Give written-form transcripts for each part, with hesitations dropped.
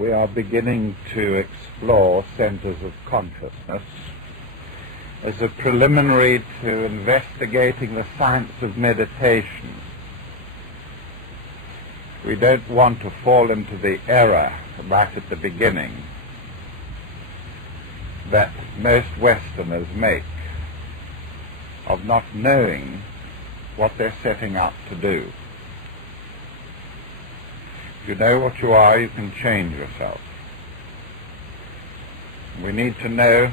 we are beginning to explore centers of consciousness as a preliminary to investigating the science of meditation. We don't want to fall into the error right at the beginning that most Westerners make of not knowing what they're setting out to do. If you know what you are, you can change yourself. We need to know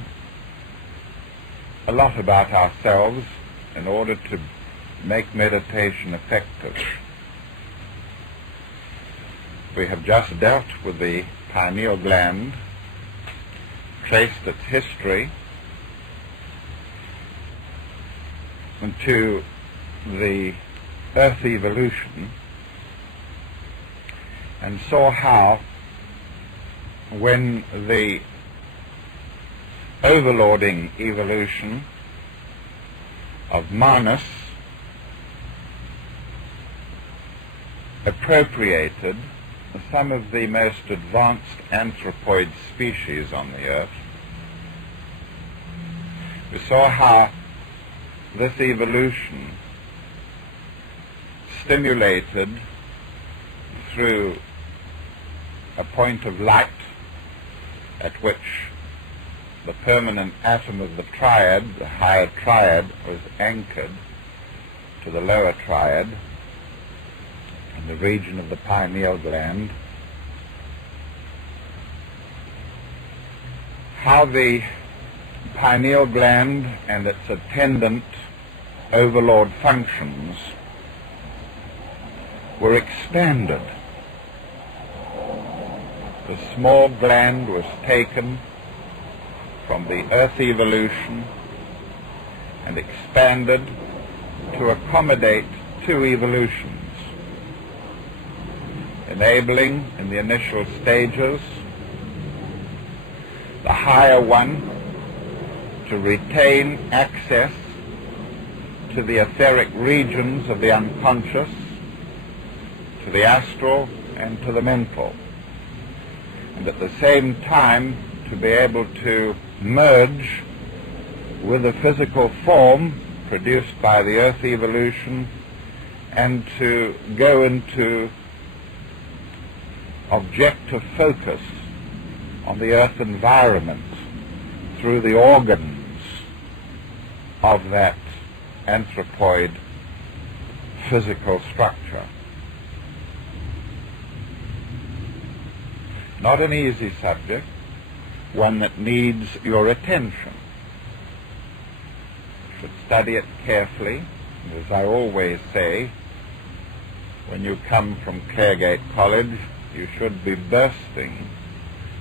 a lot about ourselves in order to make meditation effective. We have just dealt with the pineal gland, traced its history into the Earth evolution, and saw how, when the overlording evolution of Manus appropriated some of the most advanced anthropoid species on the earth, we saw how this evolution stimulated through a point of light at which the permanent atom of the triad, the higher triad, was anchored to the lower triad in the region of the pineal gland, how the pineal gland and its attendant overlord functions were expanded. The small gland was taken from the Earth evolution and expanded to accommodate two evolutions, enabling in the initial stages the higher one to retain access to the etheric regions of the unconscious, to the astral and to the mental, and at the same time to be able to merge with the physical form produced by the Earth evolution and to go into objective focus on the Earth environment through the organs of that anthropoid physical structure. Not an easy subject, one that needs your attention. You should study it carefully, and as I always say, when you come from Claregate College, you should be bursting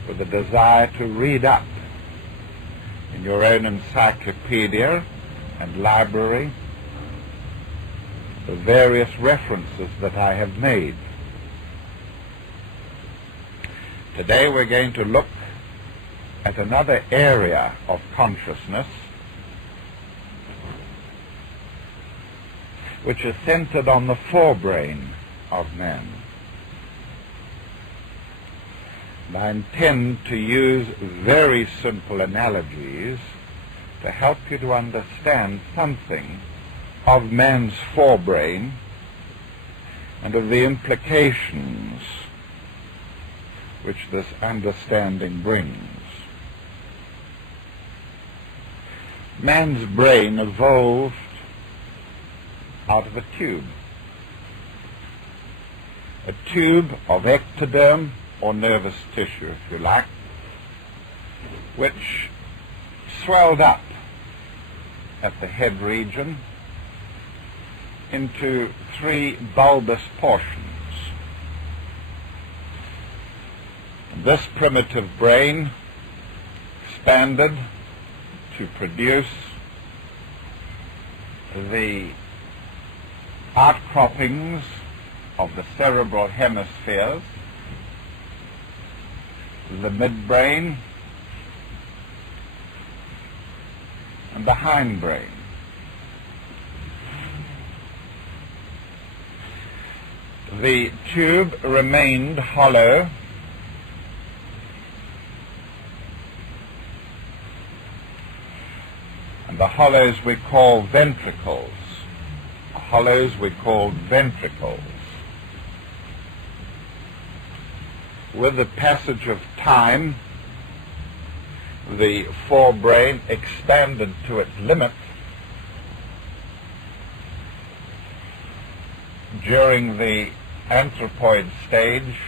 with a desire to read up in your own encyclopedia and library the various references that I have made. Today we're going to look at another area of consciousness which is centered on the forebrain of man. And I intend to use very simple analogies to help you to understand something of man's forebrain and of the implications which this understanding brings. Man's brain evolved out of a tube of ectoderm or nervous tissue, if you like, which swelled up at the head region into three bulbous portions. This primitive brain expanded to produce the outcroppings of the cerebral hemispheres, the midbrain, and the hindbrain. The tube remained hollow and the hollows we call ventricles. The hollows we call ventricles. With the passage of time, the forebrain expanded to its limit during the anthropoid stage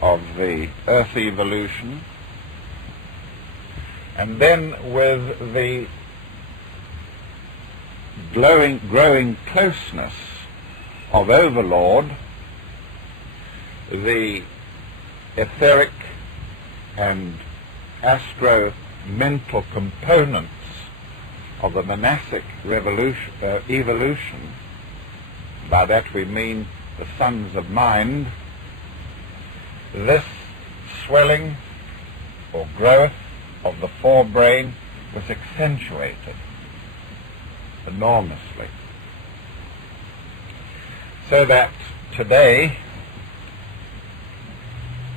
of the Earth evolution, and then with the growing closeness of overlord, the etheric and astro-mental components of the monastic evolution, by that we mean the sons of mind, this swelling or growth of the forebrain was accentuated enormously. So that today,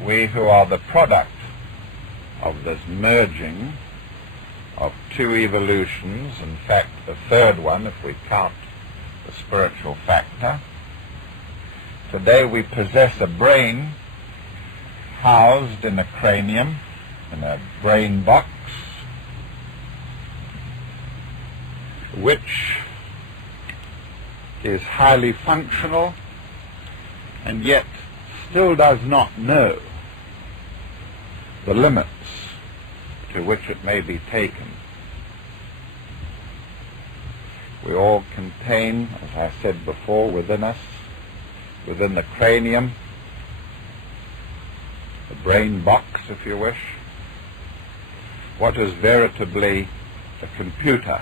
we who are the product of this merging of two evolutions, in fact a third one if we count the spiritual factor, today we possess a brain housed in a cranium, in a brain box, which is highly functional and yet still does not know the limits to which it may be taken. We all contain, as I said before, within us, within the cranium, the brain box, if you wish, what is veritably a computer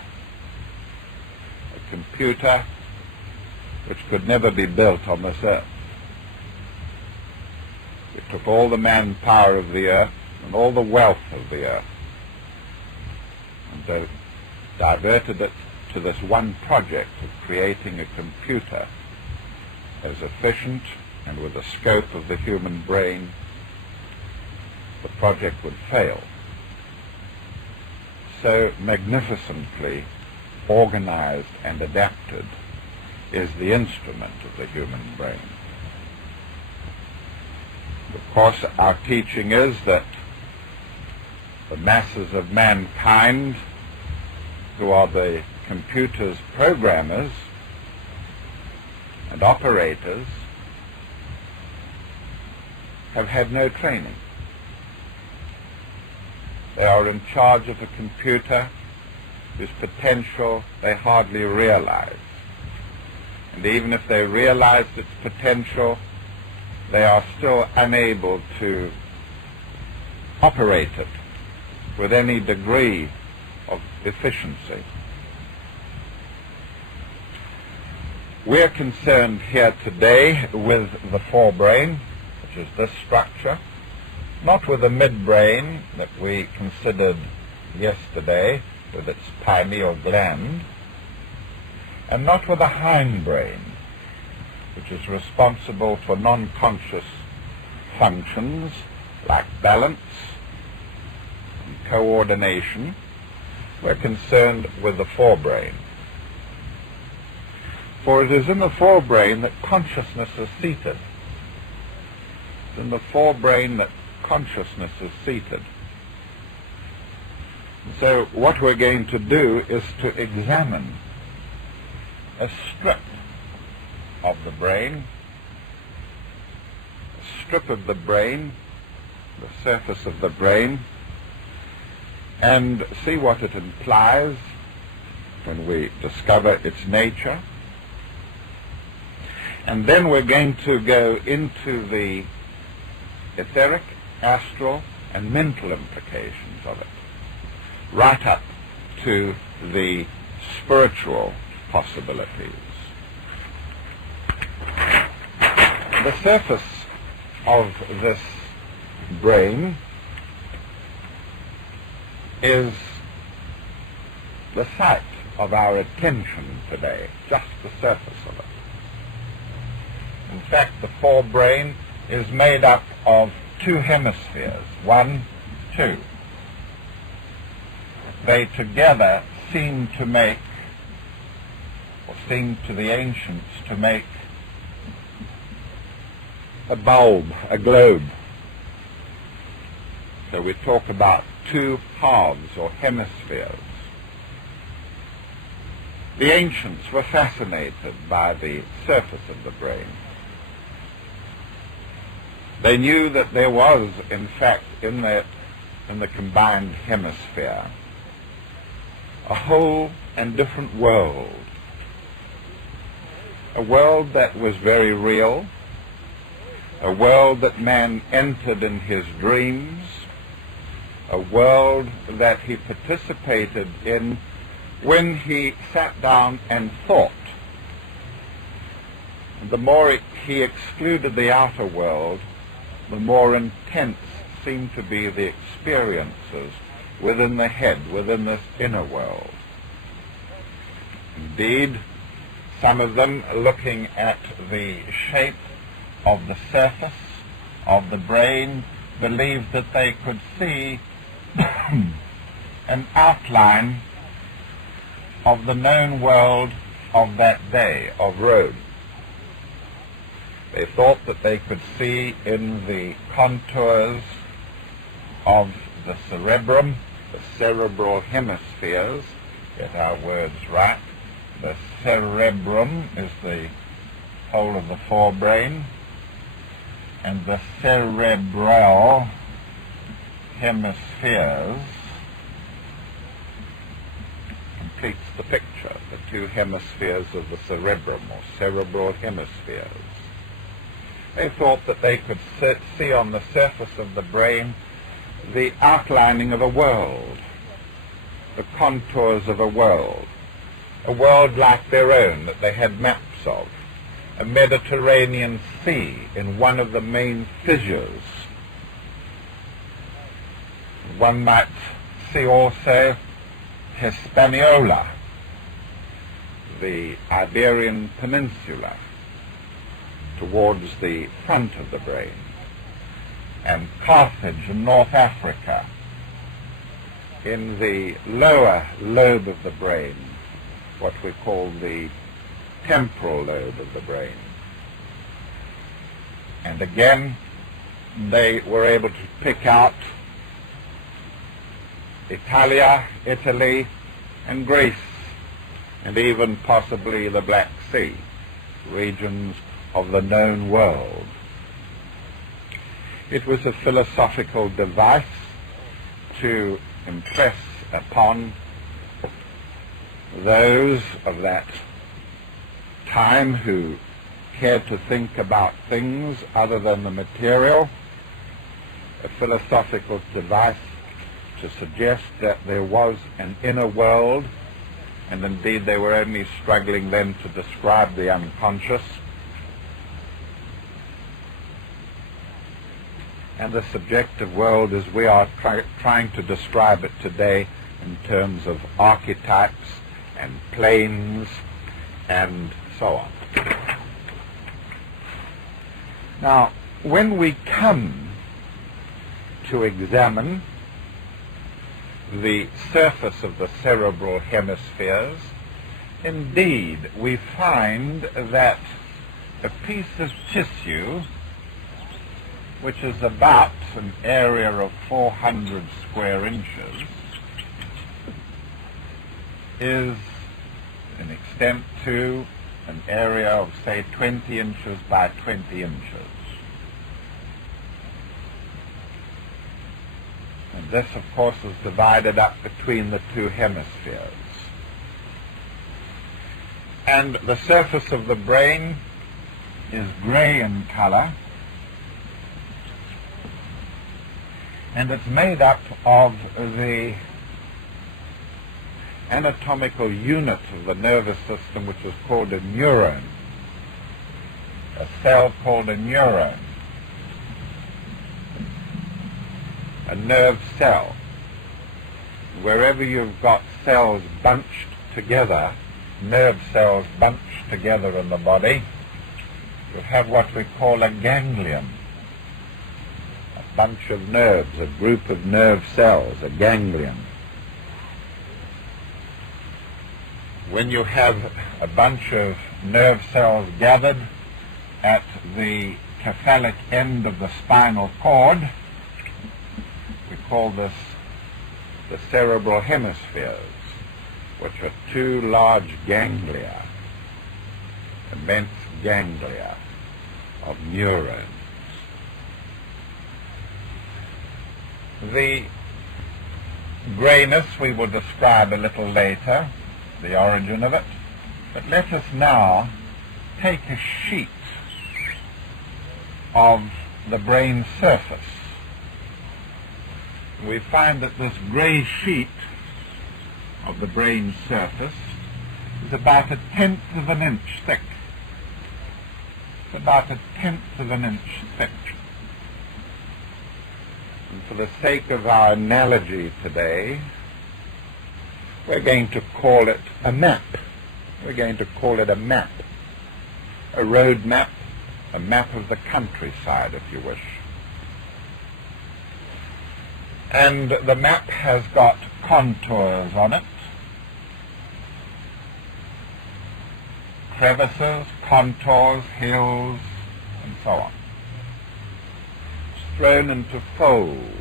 which could never be built on this earth. We took all the manpower of the earth and all the wealth of the earth and diverted it to this one project of creating a computer as efficient and with the scope of the human brain. The project would fail. So magnificently organized and adapted is the instrument of the human brain. Of course, our teaching is that the masses of mankind, who are the computer's programmers and operators, have had no training. They are in charge of a computer whose potential they hardly realize. And even if they realize its potential, they are still unable to operate it with any degree of efficiency. We're concerned here today with the forebrain, which is this structure, not with the midbrain that we considered yesterday with its pineal gland, and not with the hindbrain, which is responsible for non-conscious functions like balance and coordination. We're concerned with the forebrain. For it is in the forebrain that consciousness is seated. It's in the forebrain that consciousness is seated. So what we're going to do is to examine a strip of the brain, a strip of the brain, the surface of the brain, and see what it implies when we discover its nature. And then we're going to go into the etheric, astral, and mental implications of it, right up to the spiritual possibilities. The surface of this brain is the site of our attention today, just the surface of it. In fact, the forebrain is made up of two hemispheres, 1, 2. They together seemed to make, or seemed to the ancients to make, a bulb, a globe. So we talk about two halves or hemispheres. The ancients were fascinated by the surface of the brain. They knew that there was, in fact, in the combined hemisphere, a whole and different world. A world that was very real, a world that man entered in his dreams, a world that he participated in when he sat down and thought. And the more he excluded the outer world, the more intense seemed to be the experiences within the head, within this inner world. Indeed, some of them, looking at the shape of the surface of the brain, believed that they could see an outline of the known world of that day, of Rome. They thought that they could see in the contours of the cerebrum, the cerebral hemispheres, get our words right. The cerebrum is the whole of the forebrain, and the cerebral hemispheres completes the picture, the two hemispheres of the cerebrum, or cerebral hemispheres. They thought that they could see on the surface of the brain the outlining of a world, the contours of a world like their own that they had maps of, a Mediterranean Sea in one of the main fissures. One might see also Hispaniola, the Iberian Peninsula, towards the front of the brain, and Carthage in North Africa, in the lower lobe of the brain, what we call the temporal lobe of the brain. And again, they were able to pick out Italy, and Greece, and even possibly the Black Sea, regions of the known world. It was a philosophical device to impress upon those of that time who cared to think about things other than the material, a philosophical device to suggest that there was an inner world, and indeed they were only struggling then to describe the unconscious. And the subjective world as we are trying to describe it today in terms of archetypes and planes and so on. Now, when we come to examine the surface of the cerebral hemispheres, indeed we find that a piece of tissue, which is about an area of 400 square inches, is in extent to an area of, say, 20 inches by 20 inches. And this, of course, is divided up between the two hemispheres. And the surface of the brain is gray in color, and it's made up of the anatomical unit of the nervous system, which is called a neurone, a cell called a neurone, a nerve cell. Wherever you've got cells bunched together, nerve cells bunched together in the body, you have what we call a ganglion, a bunch of nerves, a group of nerve cells, a ganglion. when you have a bunch of nerve cells gathered at the cephalic end of the spinal cord, we call this the cerebral hemispheres, which are two large ganglia, immense ganglia of neurons. The grayness we will describe a little later, the origin of it, but let us now take a sheet of the brain surface. We find that this grey sheet of the brain surface is about 1/10 of an inch thick. It's about 1/10 of an inch thick. And for the sake of our analogy today, we're going to call it a map. We're going to call it a map. A road map, a map of the countryside, if you wish. And the map has got contours on it, crevices, contours, hills, and so on. It's thrown into folds.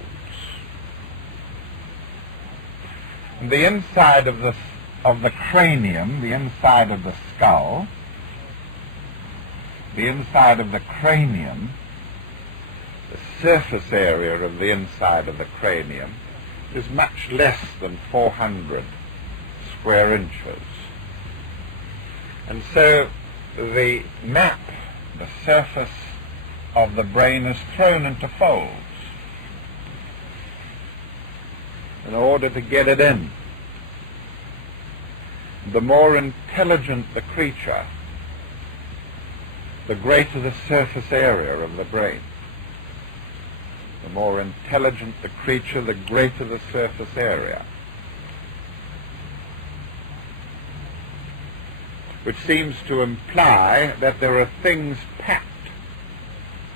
And the inside of the cranium, the inside of the skull, the inside of the cranium, the surface area of the inside of the cranium is much less than 400 square inches. And so the map, the surface of the brain, is thrown into folds in order to get it in. The more intelligent the creature, the greater the surface area of the brain. The more intelligent the creature, the greater the surface area. Which seems to imply that there are things packed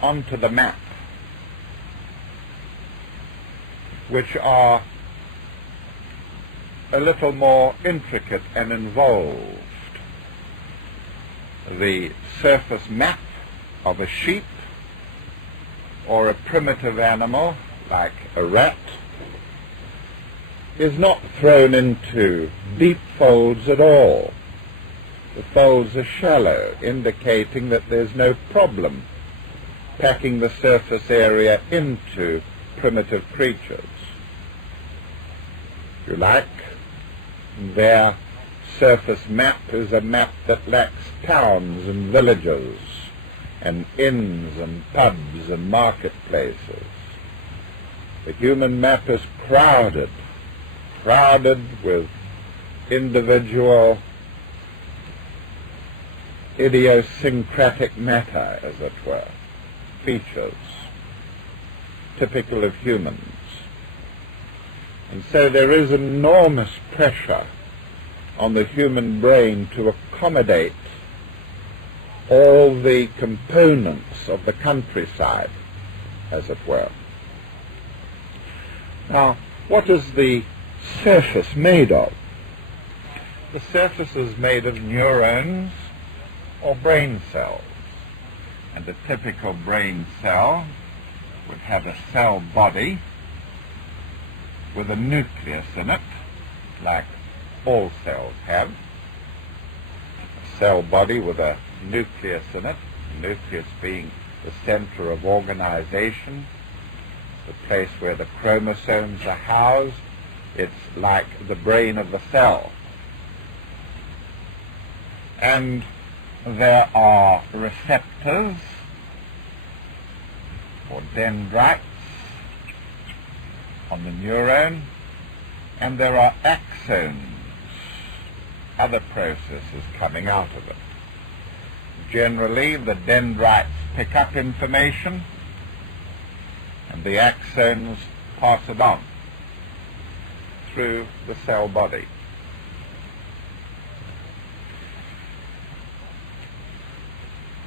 onto the map which are a little more intricate and involved. The surface map of a sheep or a primitive animal like a rat is not thrown into deep folds at all. The folds are shallow, indicating that there's no problem packing the surface area into primitive creatures. If you like, their surface map is a map that lacks towns and villages and inns and pubs and marketplaces. The human map is crowded with individual idiosyncratic matter, as it were, features typical of humans. And so there is enormous pressure on the human brain to accommodate all the components of the countryside, as it were. Now, what is the surface made of? The surface is made of neurons or brain cells. And a typical brain cell would have a cell body with a nucleus in it, like all cells have. A cell body with a nucleus in it, the nucleus being the center of organization, the place where the chromosomes are housed. It's like the brain of the cell. And there are receptors or dendrites on the neuron, and there are axons, other processes coming out of it. Generally, the dendrites pick up information, and the axons pass it on through the cell body.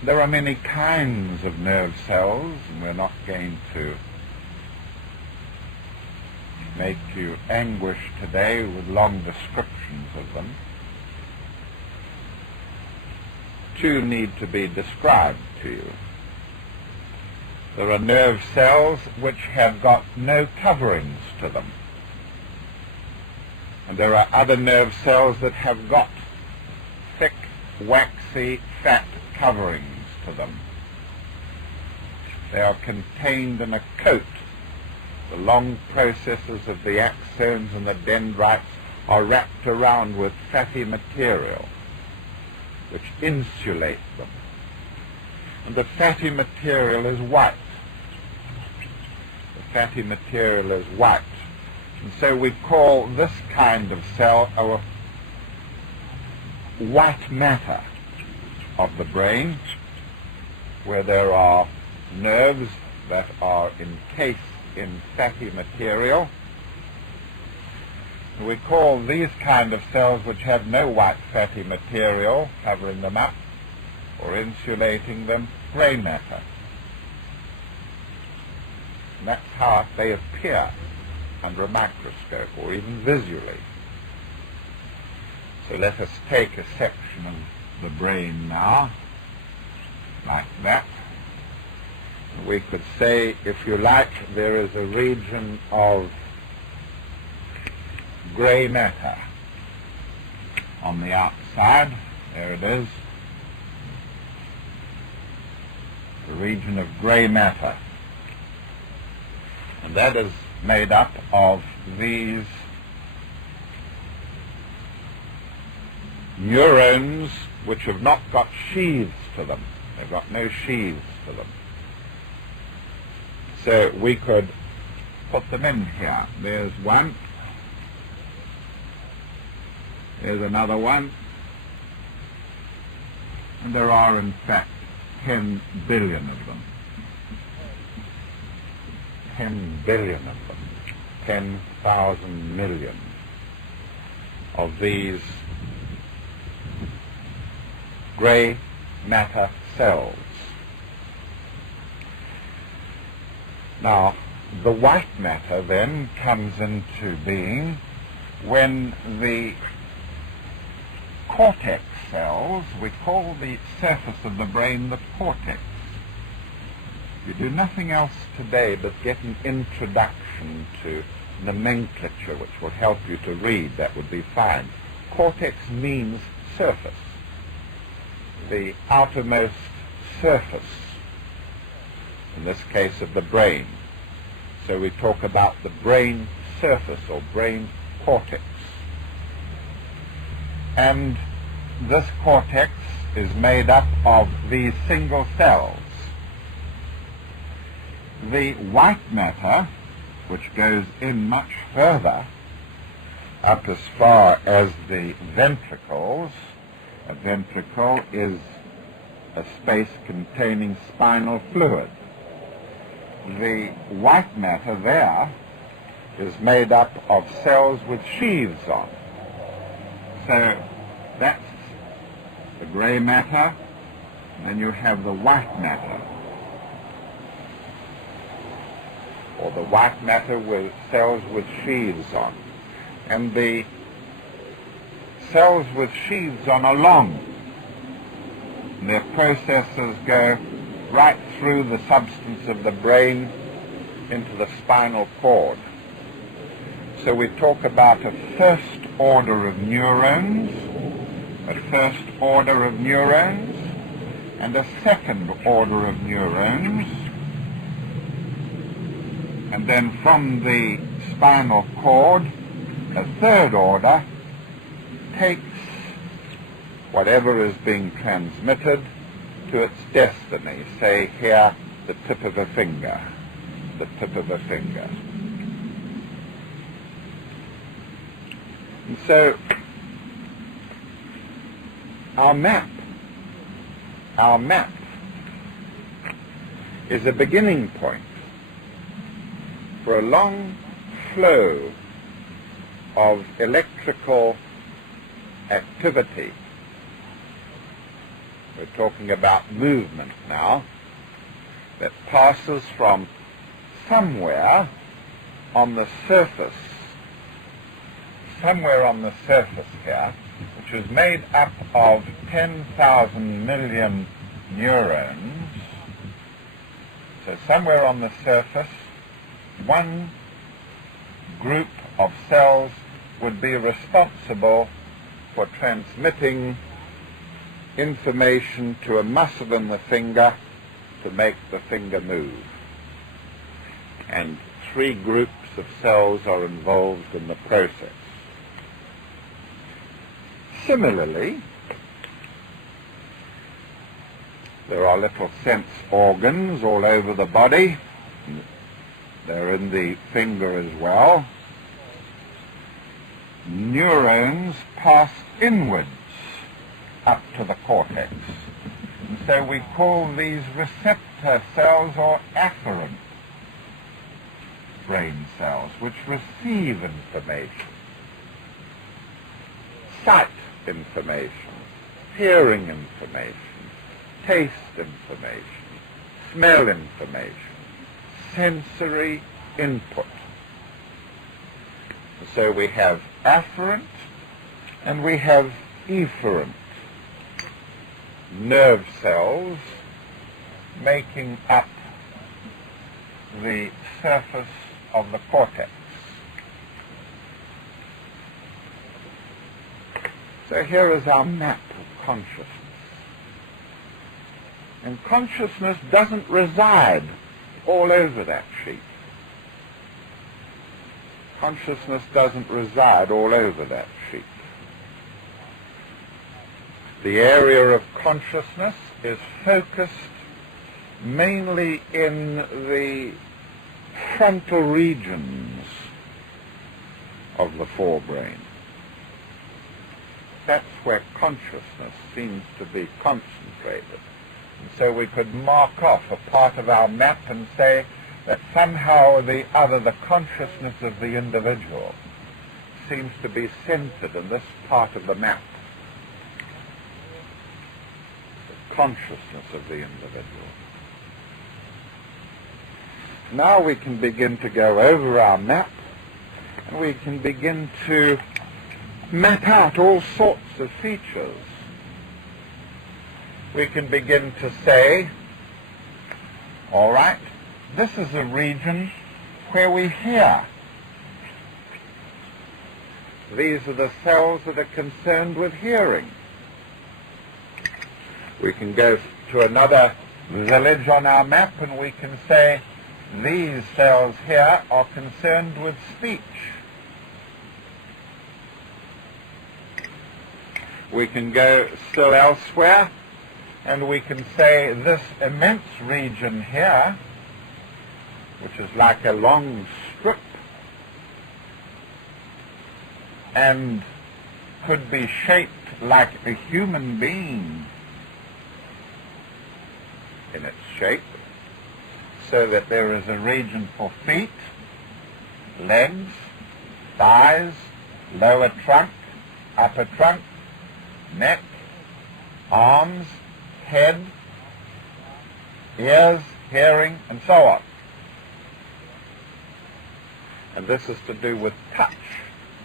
There are many kinds of nerve cells, and we're not going to make you anguish today with long descriptions of them. two need to be described to you. There are nerve cells which have got no coverings to them. And there are other nerve cells that have got thick, waxy, fat coverings to them. They are contained in a coat. The long processes of the axons and the dendrites are wrapped around with fatty material which insulate them. And the fatty material is white. The fatty material is white. And so we call this kind of cell a white matter of the brain, where there are nerves that are encased in fatty material. We call these kind of cells which have no white fatty material covering them up or insulating them gray matter. And that's how they appear under a microscope or even visually. So let us take a section of the brain now, like that. We could say, if you like, there is a region of gray matter on the outside. There it is. The region of gray matter. And that is made up of these neurons which have not got sheaths to them. They've got no sheaths to them. So we could put them in here. There's one. There's another one. And there are, in fact, 10 billion of them. 10 billion of them. 10,000 million of these gray matter cells. Now, the white matter then comes into being when the cortex cells, we call the surface of the brain the cortex. You do nothing else today but get an introduction to nomenclature which will help you to read. That would be fine. Cortex means surface, the outermost surface, in this case of the brain. So we talk about the brain surface or brain cortex. And this cortex is made up of these single cells. The white matter, which goes in much further, up as far as the ventricles. A ventricle is a space containing spinal fluid. The white matter there is made up of cells with sheaths on. So that's the gray matter, and then you have the white matter, or the white matter with cells with sheaths on. And the cells with sheaths on are long. And their processes go right through the substance of the brain into the spinal cord. So we talk about a first order of neurons, and a second order of neurons, and then from the spinal cord, a third order takes whatever is being transmitted to its destiny. Say here, the tip of a finger, the tip of a finger. And so our map is a beginning point for a long flow of electrical activity. We're talking about movement now that passes from somewhere on the surface here, which is made up of 10,000 million neurons. So somewhere on the surface, one group of cells would be responsible for transmitting information to a muscle in the finger to make the finger move. And 3 groups of cells are involved in the process. Similarly, there are little sense organs all over the body. They're in the finger as well. Neurons pass inwards up to the cortex. And so we call these receptor cells or afferent brain cells, which receive information. Sight information, hearing information, taste information, smell information, sensory input. So we have afferent and we have efferent nerve cells making up the surface of the cortex. So here is our map of consciousness. And consciousness doesn't reside all over that sheet. Consciousness doesn't reside all over that sheet. The area of consciousness is focused mainly in the frontal regions of the forebrain. That's where consciousness seems to be concentrated. And so we could mark off a part of our map and say that somehow or the other the consciousness of the individual seems to be centered in this part of the map. The consciousness of the individual. Now we can begin to go over our map and we can begin to map out all sorts of features. We can begin to say, all right, this is a region where we hear. These are the cells that are concerned with hearing. We can go to another village on our map and we can say, these cells here are concerned with speech. We can go still elsewhere and we can say this immense region here, which is like a long strip and could be shaped like a human being in its shape, so that there is a region for feet, legs, thighs, lower trunk, upper trunk, neck, arms, head, ears, hearing, and so on. And this is to do with touch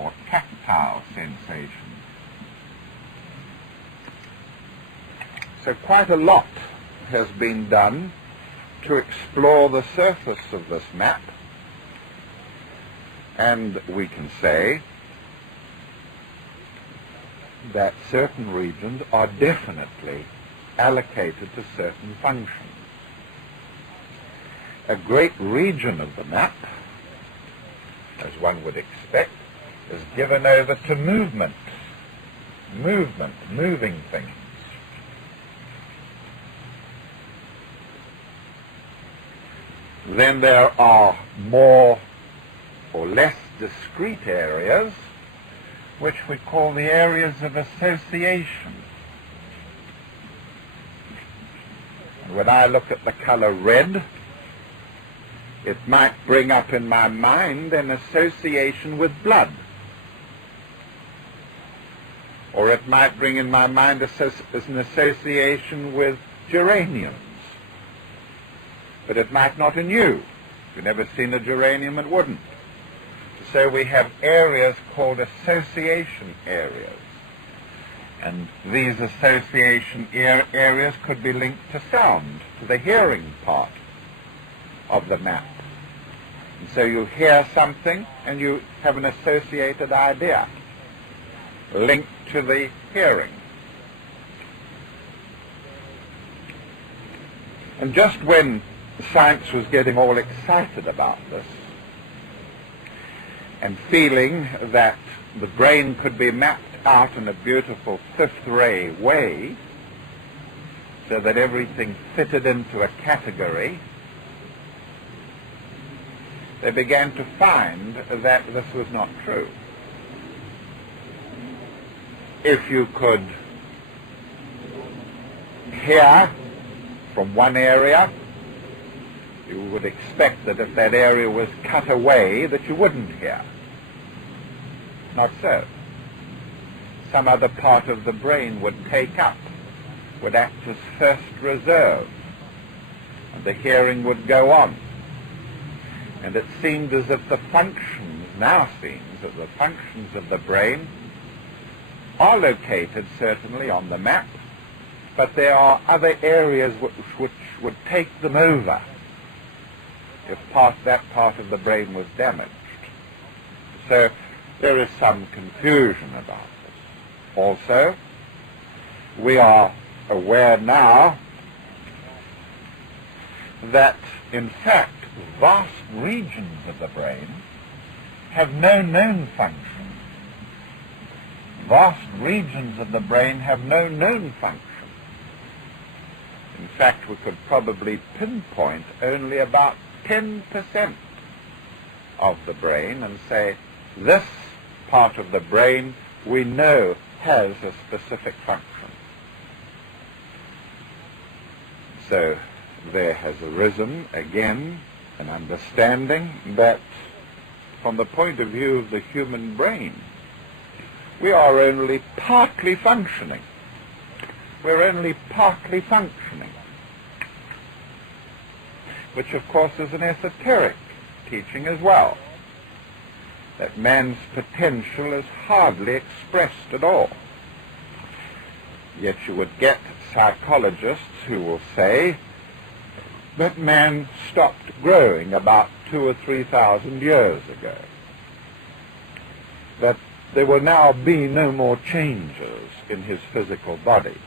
or tactile sensation. So quite a lot has been done to explore the surface of this map, and we can say that certain regions are definitely allocated to certain functions. A great region of the map, as one would expect, is given over to movement, moving things. Then there are more or less discrete areas which we call the areas of association. And when I look at the color red, it might bring up in my mind an association with blood. Or it might bring in my mind an association with geraniums. But it might not in you. If you've never seen a geranium, it wouldn't. So we have areas called association areas. And these association areas could be linked to sound, to the hearing part of the map. And so you hear something and you have an associated idea linked to the hearing. And just when science was getting all excited about this and feeling that the brain could be mapped out in a beautiful fifth-ray way so that everything fitted into a category, they began to find that this was not true. If you could hear from one area, you would expect that if that area was cut away, that you wouldn't hear. Not so. Some other part of the brain would take up, would act as first reserve, and the hearing would go on. And it seemed as if the functions, now seems that the functions of the brain are located certainly on the map, but there are other areas which would take them over if that part of the brain was damaged. So there is some confusion about this. Also, we are aware now that, in fact, vast regions of the brain have no known function. Vast regions of the brain have no known function. In fact, we could probably pinpoint only about 10% of the brain and say, this part of the brain we know has a specific function. So there has arisen, again, an understanding that from the point of view of the human brain, we are only partly functioning. We're only partly functioning, which of course is an esoteric teaching as well, that man's potential is hardly expressed at all. Yet you would get psychologists who will say that man stopped growing about 2,000 or 3,000 years ago, that there will now be no more changes in his physical body.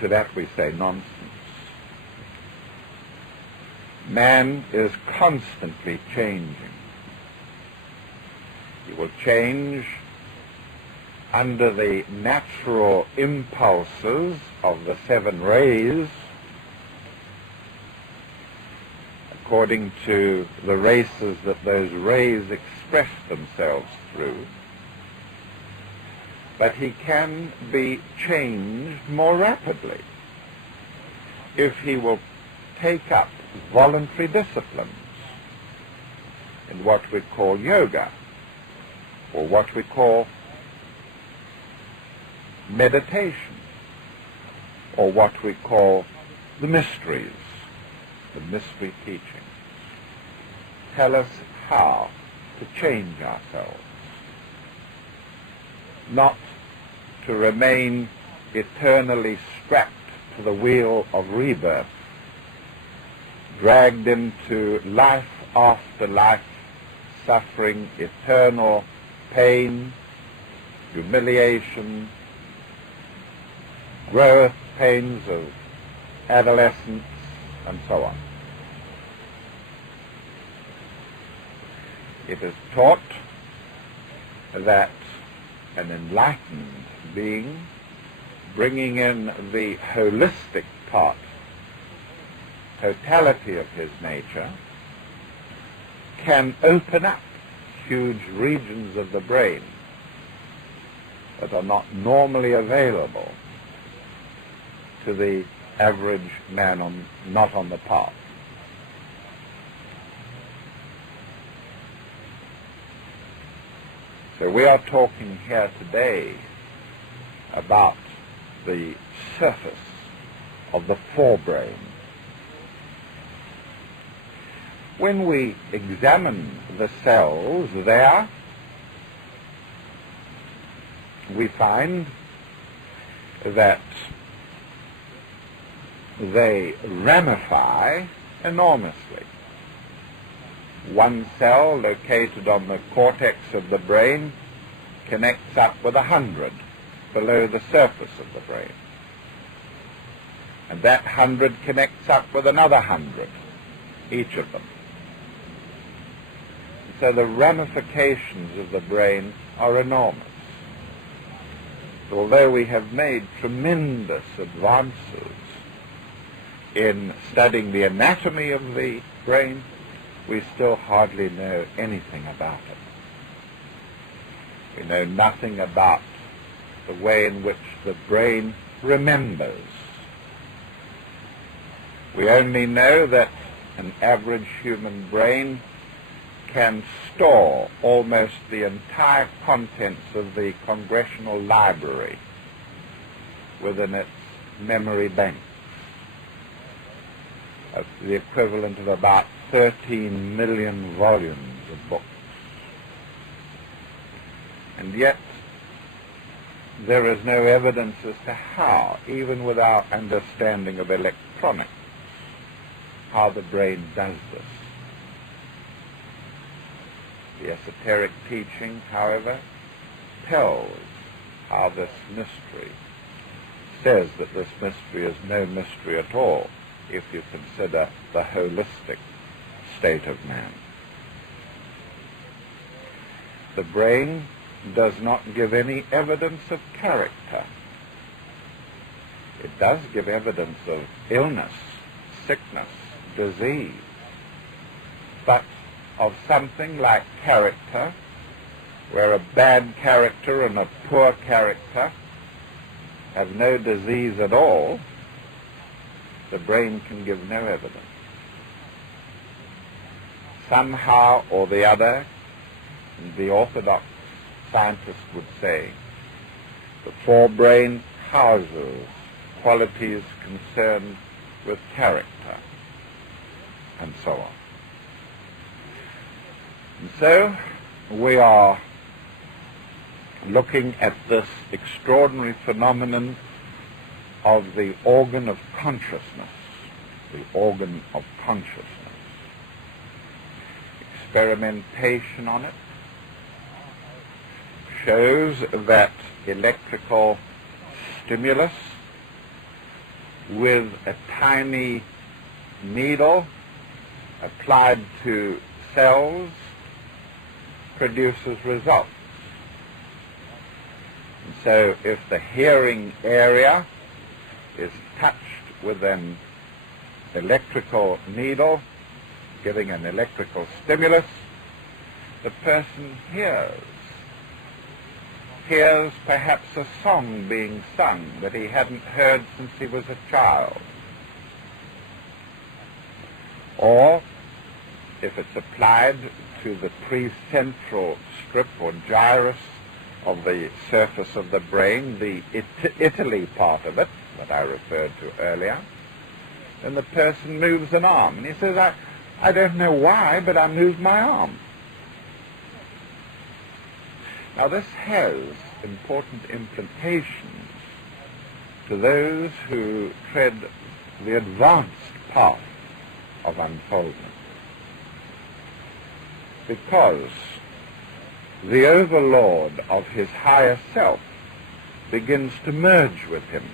To that we say nonsense. Man is constantly changing. He will change under the natural impulses of the seven rays, according to the races that those rays express themselves through. But he can be changed more rapidly if he will take up voluntary disciplines in what we call yoga, or what we call meditation, or what we call the mysteries, the mystery teachings. Tell us how to change ourselves, not to remain eternally strapped to the wheel of rebirth, dragged into life after life, suffering eternal pain, humiliation, growth pains of adolescence, and so on. It is taught that an enlightened being, bringing in the holistic part, totality of his nature, can open up huge regions of the brain that are not normally available to the average man not on the path. So we are talking here today about the surface of the forebrain. When we examine the cells there, we find that they ramify enormously. One cell located on the cortex of the brain connects up with 100 below the surface of the brain. And that 100 connects up with another 100, each of them. So the ramifications of the brain are enormous. Although we have made tremendous advances in studying the anatomy of the brain, we still hardly know anything about it. We know nothing about the way in which the brain remembers. We only know that an average human brain can store almost the entire contents of the congressional library within its memory banks, the equivalent of about 13 million volumes of books. And yet, there is no evidence as to how, even with our understanding of electronics, how the brain does this. The esoteric teaching, however, tells how this mystery, says that this mystery is no mystery at all if you consider the holistic state of man. The brain does not give any evidence of character. It does give evidence of illness, sickness, disease, but of something like character, where a bad character and a poor character have no disease at all, the brain can give no evidence. Somehow or the other, the orthodox scientist would say, the forebrain houses qualities concerned with character, and so on. And so we are looking at this extraordinary phenomenon of the organ of consciousness, the organ of consciousness. Experimentation on it shows that electrical stimulus with a tiny needle applied to cells produces results. And so if the hearing area is touched with an electrical needle, giving an electrical stimulus, the person hears perhaps a song being sung that he hadn't heard since he was a child. Or, if it's applied to the precentral strip or gyrus of the surface of the brain, the Italy part of it, that I referred to earlier, then the person moves an arm. And he says, I don't know why, but I moved my arm. Now this has important implications to those who tread the advanced path of unfoldment, because the overlord of his higher self begins to merge with him.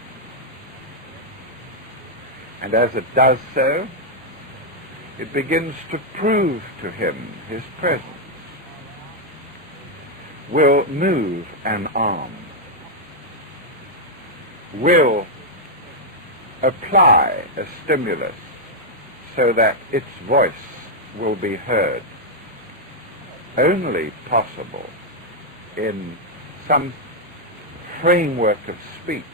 And as it does so, it begins to prove to him his presence. Will move an arm, will apply a stimulus so that its voice will be heard, only possible in some framework of speech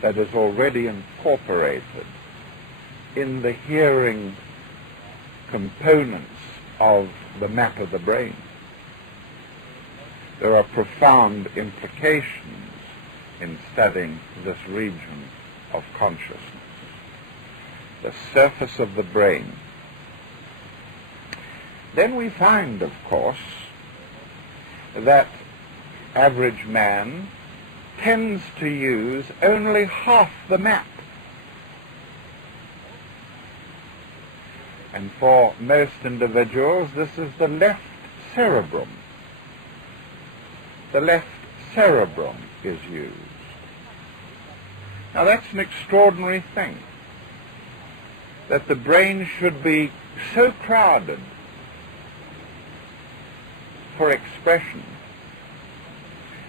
that is already incorporated in the hearing components of the map of the brain. There are profound implications in studying this region of consciousness, the surface of the brain. Then we find, of course, that average man tends to use only half the map. And for most individuals, this is the left cerebrum. The left cerebrum is used. Now that's an extraordinary thing, that the brain should be so crowded for expression,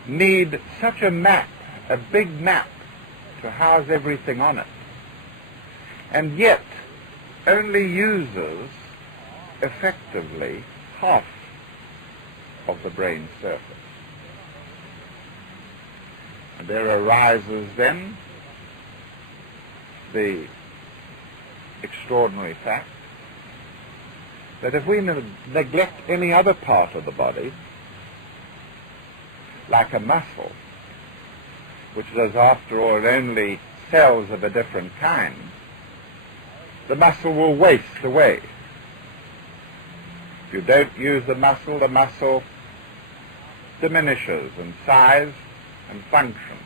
need such a map, a big map, to house everything on it, and yet only uses effectively half of the brain surface. And there arises then the extraordinary fact that if we neglect any other part of the body, like a muscle, which is after all only cells of a different kind, the muscle will waste away. If you don't use the muscle diminishes in size and function.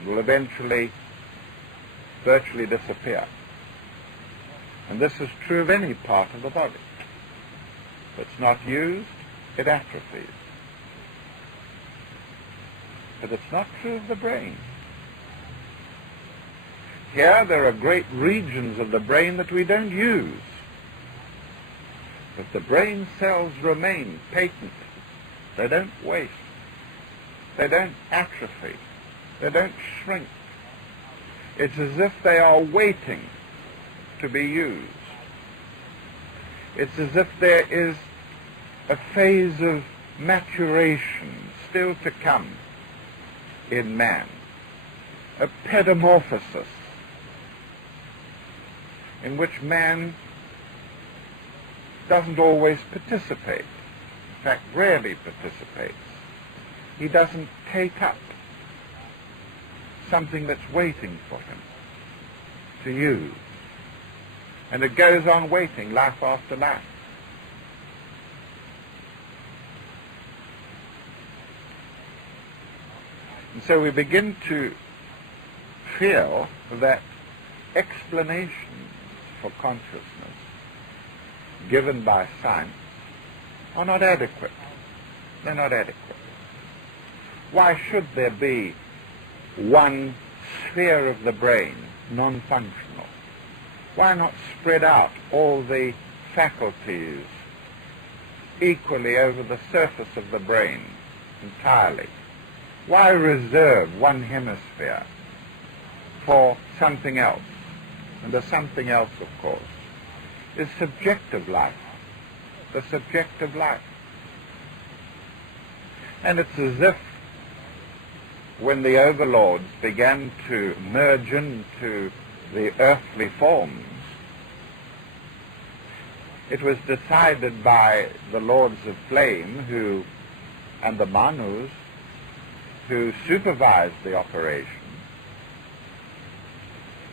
It will eventually virtually disappear. And this is true of any part of the body. If it's not used, it atrophies. But it's not true of the brain. Here there are great regions of the brain that we don't use. But the brain cells remain patent. They don't waste. They don't atrophy. They don't shrink. It's as if they are waiting to be used. It's as if there is a phase of maturation still to come in man, a pedomorphosis in which man doesn't always participate, in fact rarely participates. He doesn't take up something that's waiting for him to use. And it goes on waiting life after life. And so we begin to feel that explanations for consciousness given by science are not adequate. They're not adequate. Why should there be one sphere of the brain, non-functional? Why not spread out all the faculties equally over the surface of the brain entirely? Why reserve one hemisphere for something else? And the something else, of course, is subjective life, the subjective life. And it's as if when the overlords began to merge into the earthly forms, it was decided by the lords of flame and the Manus who supervised the operation.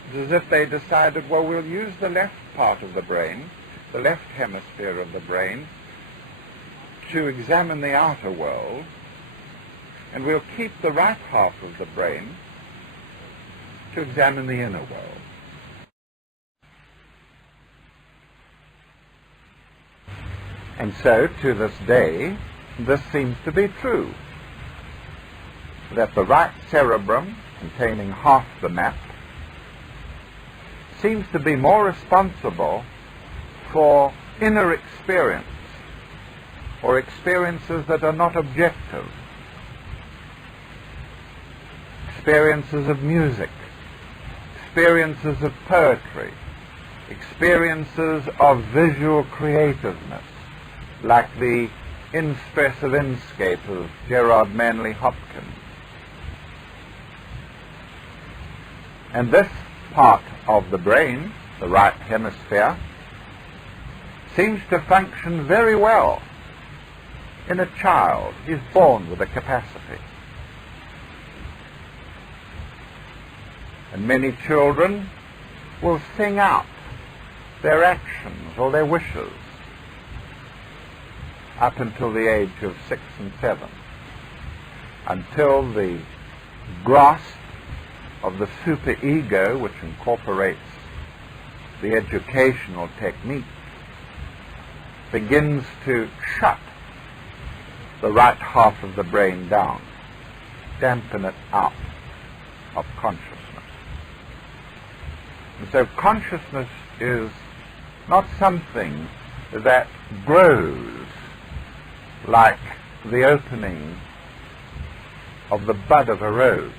It's as if they decided, well, we'll use the left part of the brain, the left hemisphere of the brain, to examine the outer world, and we'll keep the right half of the brain to examine the inner world. And so, to this day, this seems to be true, that the right cerebrum, containing half the map, seems to be more responsible for inner experience, or experiences that are not objective, experiences of music, experiences of poetry, experiences of visual creativeness, like the Inexpressive Inscape of Gerard Manley Hopkins. And this part of the brain, the right hemisphere, seems to function very well in a child. He's born with a capacity. And many children will sing out their actions or their wishes up until the age of 6 and 7, until the grasp of the superego, which incorporates the educational technique, begins to shut the right half of the brain down, dampen it out of consciousness. And so consciousness is not something that grows like the opening of the bud of a rose.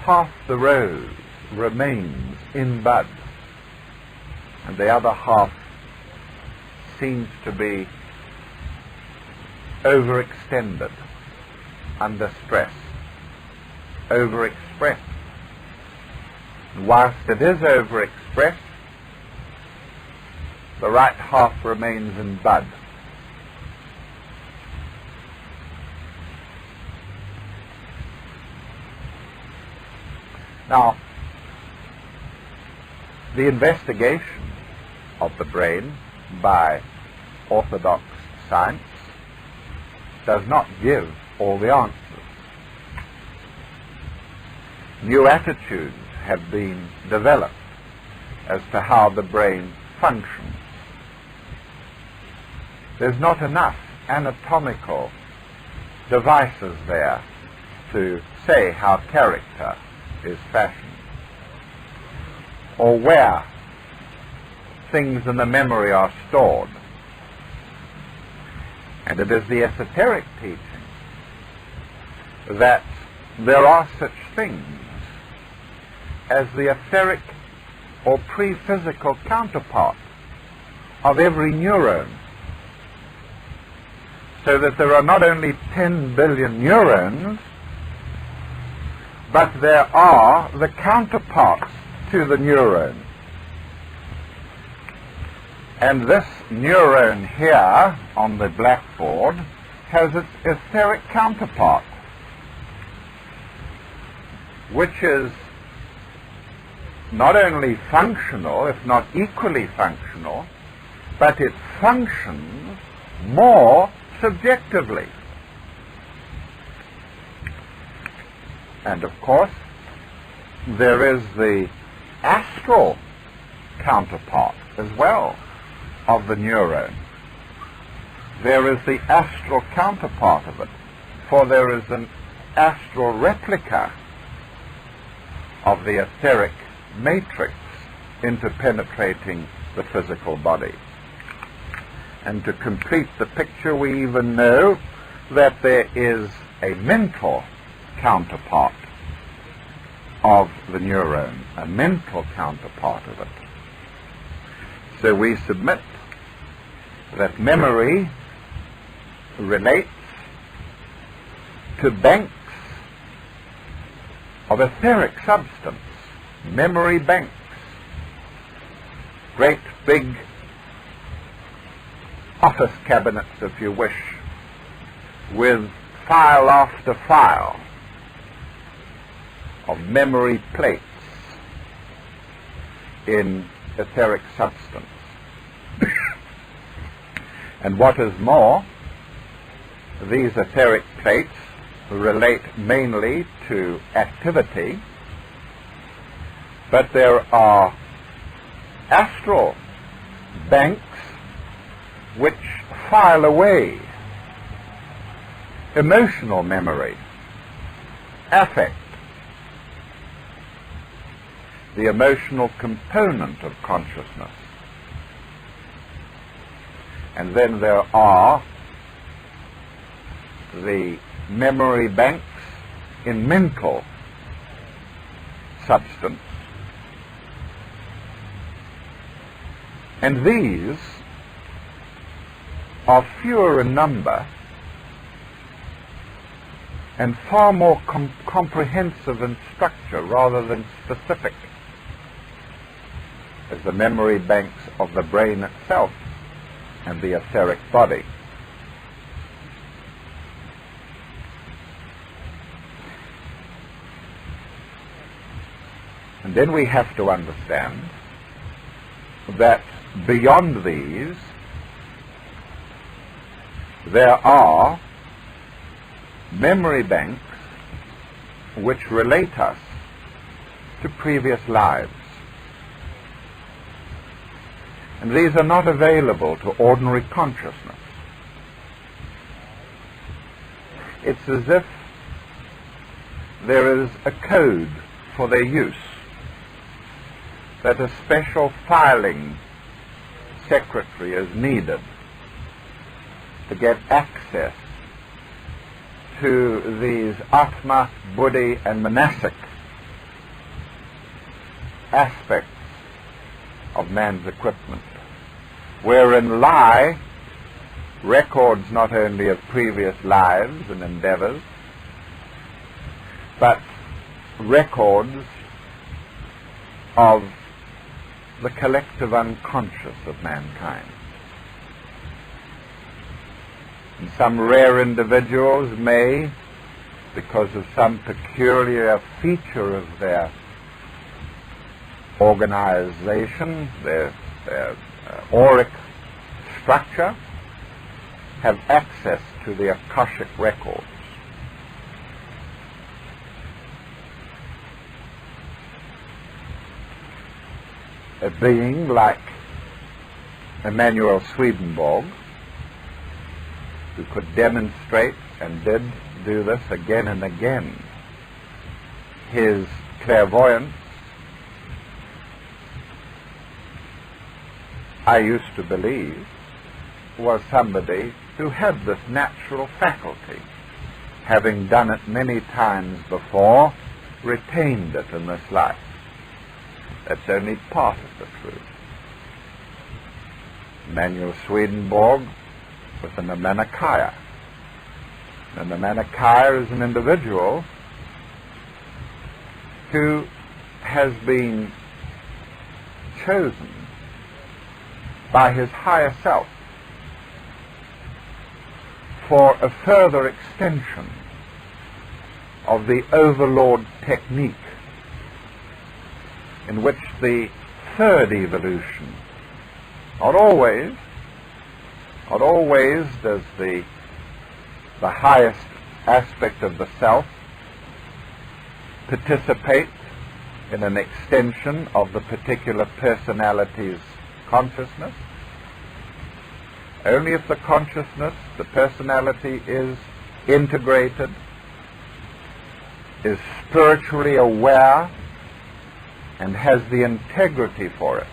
Half the rose remains in bud, and the other half seems to be overextended, under stress, overexpressed. And whilst it is overexpressed, the right half remains in bud. Now, the investigation of the brain by orthodox science does not give all the answers. New attitudes have been developed as to how the brain functions. There's not enough anatomical devices there to say how character is fashioned, or where things in the memory are stored. And it is the esoteric teaching that there are such things as the etheric or pre-physical counterpart of every neuron, so that there are not only 10 billion neurons, but there are the counterparts to the neuron. And this neuron here on the blackboard has its etheric counterpart, which is not only functional, if not equally functional, but it functions more subjectively. And of course, there is the astral counterpart as well of the neuron. There is the astral counterpart of it, for there is an astral replica of the etheric matrix interpenetrating the physical body. And to complete the picture, we even know that there is a mental counterpart of the neuron, a mental counterpart of it. So we submit that memory relates to banks of etheric substance, memory banks, great big office cabinets, if you wish, with file after file of memory plates in etheric substance. And what is more, these etheric plates relate mainly to activity, but there are astral banks which file away emotional memory, affect, the emotional component of consciousness. And then there are the memory banks in mental substance. And these are fewer in number and far more comprehensive in structure rather than specific as the memory banks of the brain itself and the etheric body. And then we have to understand that beyond these there are memory banks which relate us to previous lives. And these are not available to ordinary consciousness. It's as if there is a code for their use, that a special filing secretary is needed to get access to these Atma, Buddhi, and Manasic aspects of man's equipment, wherein lie records not only of previous lives and endeavors, but records of the collective unconscious of mankind. And some rare individuals may, because of some peculiar feature of their organization, their auric structure, have access to the Akashic records. A being like Emanuel Swedenborg, who could demonstrate, and did do this again and again, his clairvoyance, I used to believe, was somebody who had this natural faculty, having done it many times before, retained it in this life. That's only part of the truth. Emanuel Swedenborg was a Nirmanakaya. And Nirmanakaya is an individual who has been chosen by his higher self for a further extension of the overlord technique, in which the third evolution, not always does the highest aspect of the self participate in an extension of the particular personality's consciousness. Only if the consciousness, the personality, is integrated, is spiritually aware, and has the integrity for it,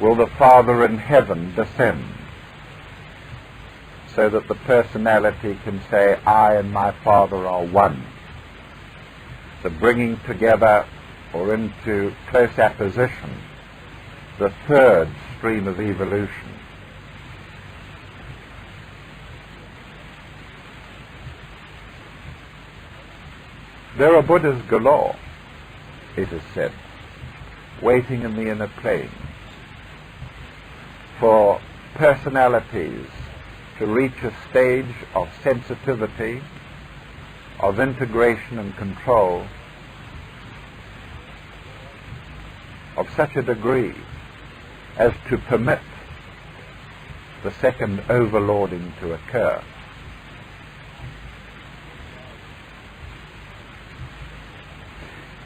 will the Father in heaven descend, so that the personality can say, I and my Father are one. The bringing together, or into close apposition, the third stream of evolution. There are Buddhas galore, it is said, waiting in the inner planes for personalities to reach a stage of sensitivity, of integration and control of such a degree as to permit the second overlording to occur.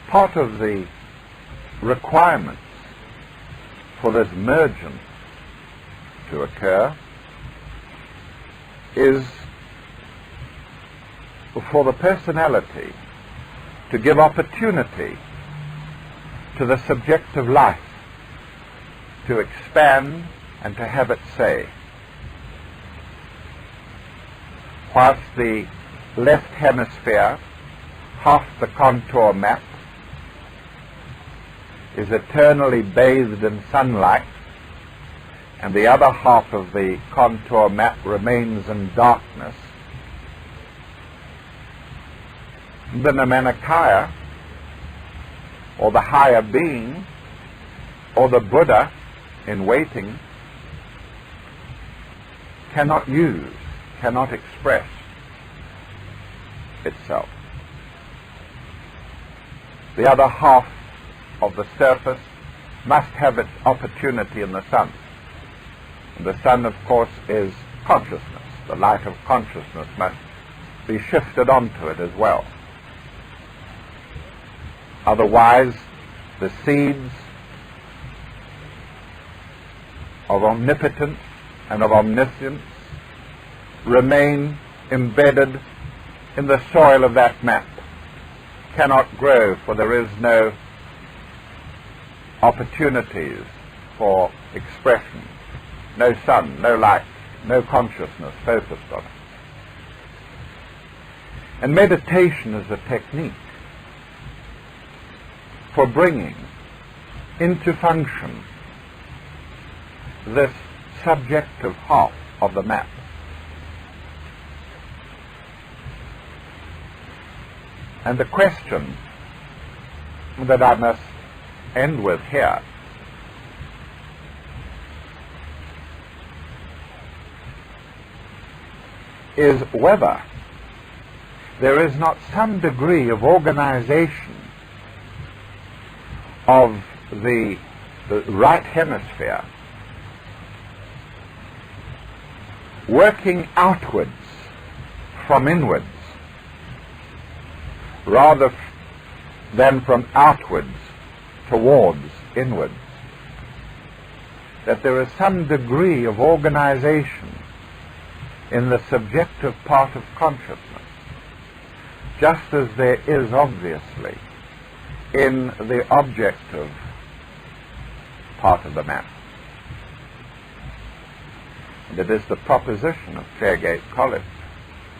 Part of the requirements for this mergence to occur is for the personality to give opportunity to the subjective life to expand and to have its say. Whilst the left hemisphere, half the contour map, is eternally bathed in sunlight, and the other half of the contour map remains in darkness, the Nirmanakaya, or the higher being, or the Buddha in waiting, cannot use, cannot express itself. The other half of the surface must have its opportunity in the sun. And the sun, of course, is consciousness. The light of consciousness must be shifted onto it as well. Otherwise, the seeds of omnipotence and of omniscience remain embedded in the soil of that map, cannot grow, for there is no opportunities for expression, no sun, no light, no consciousness focused on it. And meditation is a technique for bringing into function this subjective half of the map. And the question that I must end with here is whether there is not some degree of organization of the right hemisphere working outwards from inwards rather than from outwards towards inwards. That there is some degree of organization in the subjective part of consciousness, just as there is obviously in the objective part of the map. And it is the proposition of Fairgate College,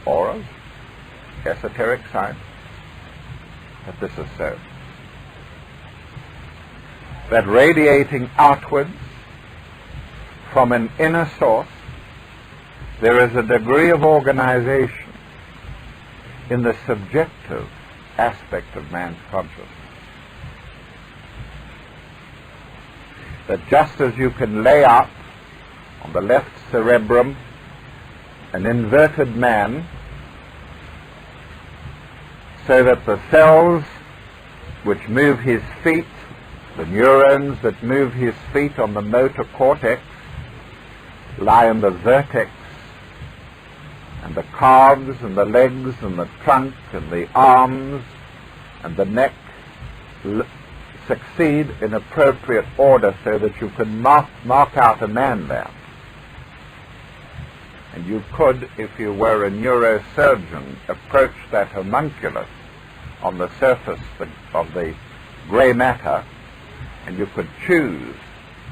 or of esoteric science, that this is so. That radiating outwards from an inner source, there is a degree of organization in the subjective aspect of man's consciousness. That just as you can lay out on the left cerebrum an inverted man, so that the cells which move his feet, the neurons that move his feet on the motor cortex, lie in the vertex, and the calves and the legs and the trunk and the arms and the neck succeed in appropriate order, so that you can mark out a man there. And you could, if you were a neurosurgeon, approach that homunculus on the surface of the grey matter, and you could choose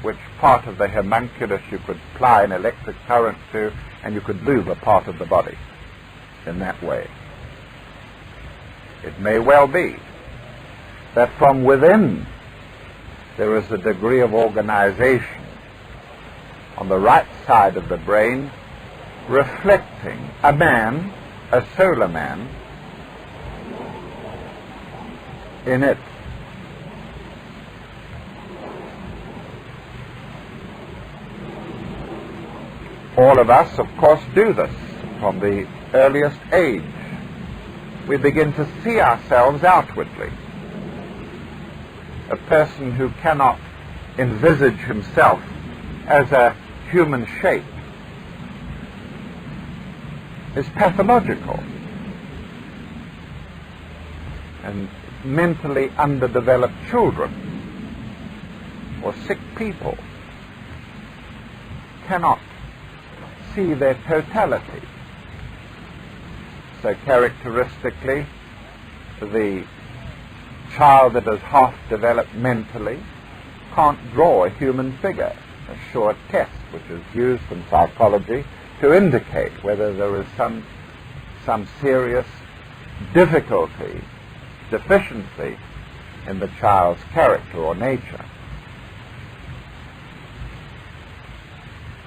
which part of the homunculus you could apply an electric current to, and you could move a part of the body in that way. It may well be that from within there is a degree of organization on the right side of the brain, reflecting a man, a solar man, in it. All of us, of course, do this from the earliest age. We begin to see ourselves outwardly. A person who cannot envisage himself as a human shape is pathological and mentally underdeveloped children or sick people cannot see their totality. So characteristically, the child that is half developed mentally can't draw a human figure, a sure test which is used in psychology to indicate whether there is some serious difficulty, deficiency in the child's character or nature.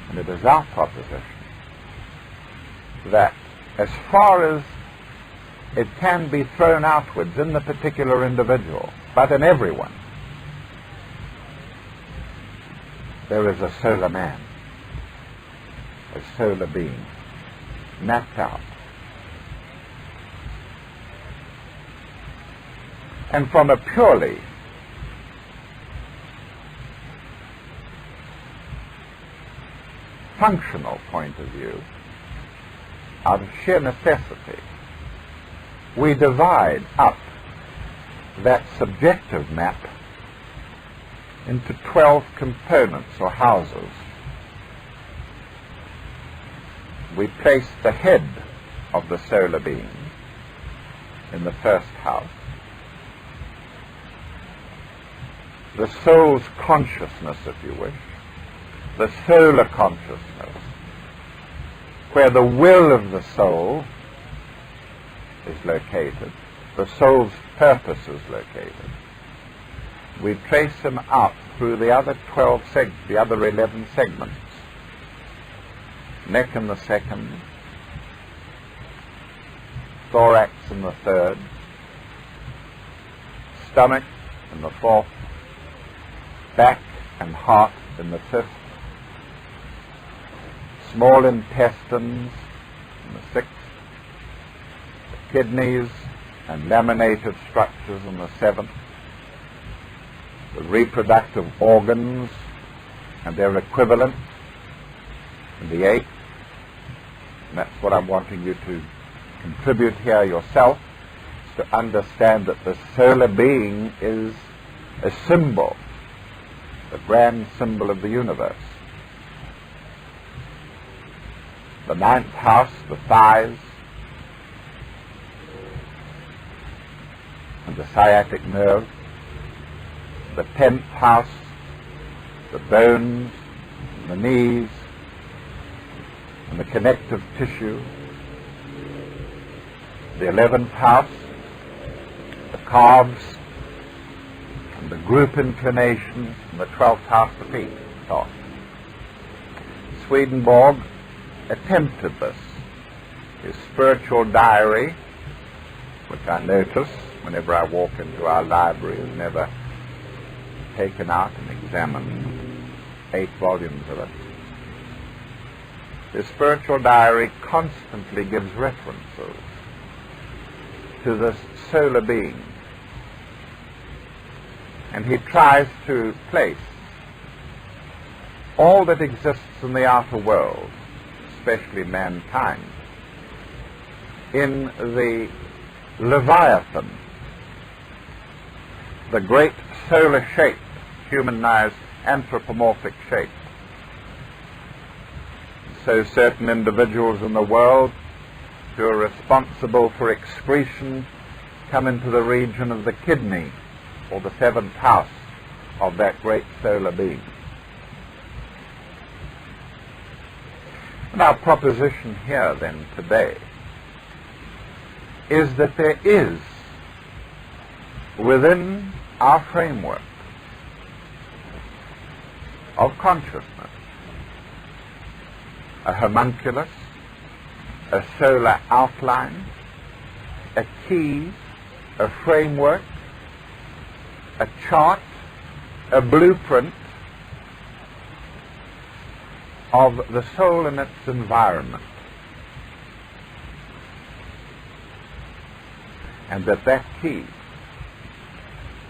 And it is our proposition that as far as it can be thrown outwards in the particular individual, but in everyone, there is a solar man, a solar being, mapped out. And from a purely functional point of view, out of sheer necessity, we divide up that subjective map into 12 components or houses. We place the head of the solar being in the first house. The soul's consciousness, if you wish, the solar consciousness, where the will of the soul is located, the soul's purpose is located. We trace them out through the other 11 segments. Neck in the second, thorax in the third, stomach in the fourth, back and heart in the fifth, small intestines in the sixth, the kidneys and laminated structures in the seventh, the reproductive organs and their equivalents in the eighth. And that's what I'm wanting you to contribute here yourself, is to understand that the solar being is a symbol, the grand symbol of the universe. The ninth house, the thighs, and the sciatic nerve. The 10th house, the bones, and the knees, and the connective tissue. The 11th house, the calves, and the group inclinations, and the 12th house, the feet. So, Swedenborg attempted this. His spiritual diary, which I notice whenever I walk into our library, is never taken out and examined, 8 volumes of it. His spiritual diary constantly gives references to this solar being, and he tries to place all that exists in the outer world, especially mankind, in the Leviathan, the great solar shape, humanized anthropomorphic shape. So certain individuals in the world who are responsible for excretion come into the region of the kidney, or the 7th house of that great solar being. And our proposition here then today is that there is within our framework of consciousness a homunculus, a solar outline, a key, a framework, a chart, a blueprint of the soul and its environment. And that key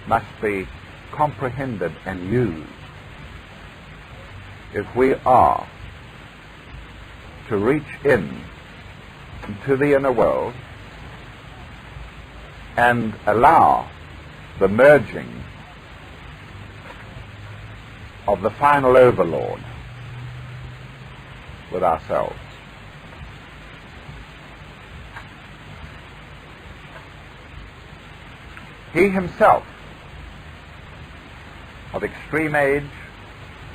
must be comprehended and used if we are to reach into the inner world and allow the merging of the final overlord with ourselves. He himself, of extreme age,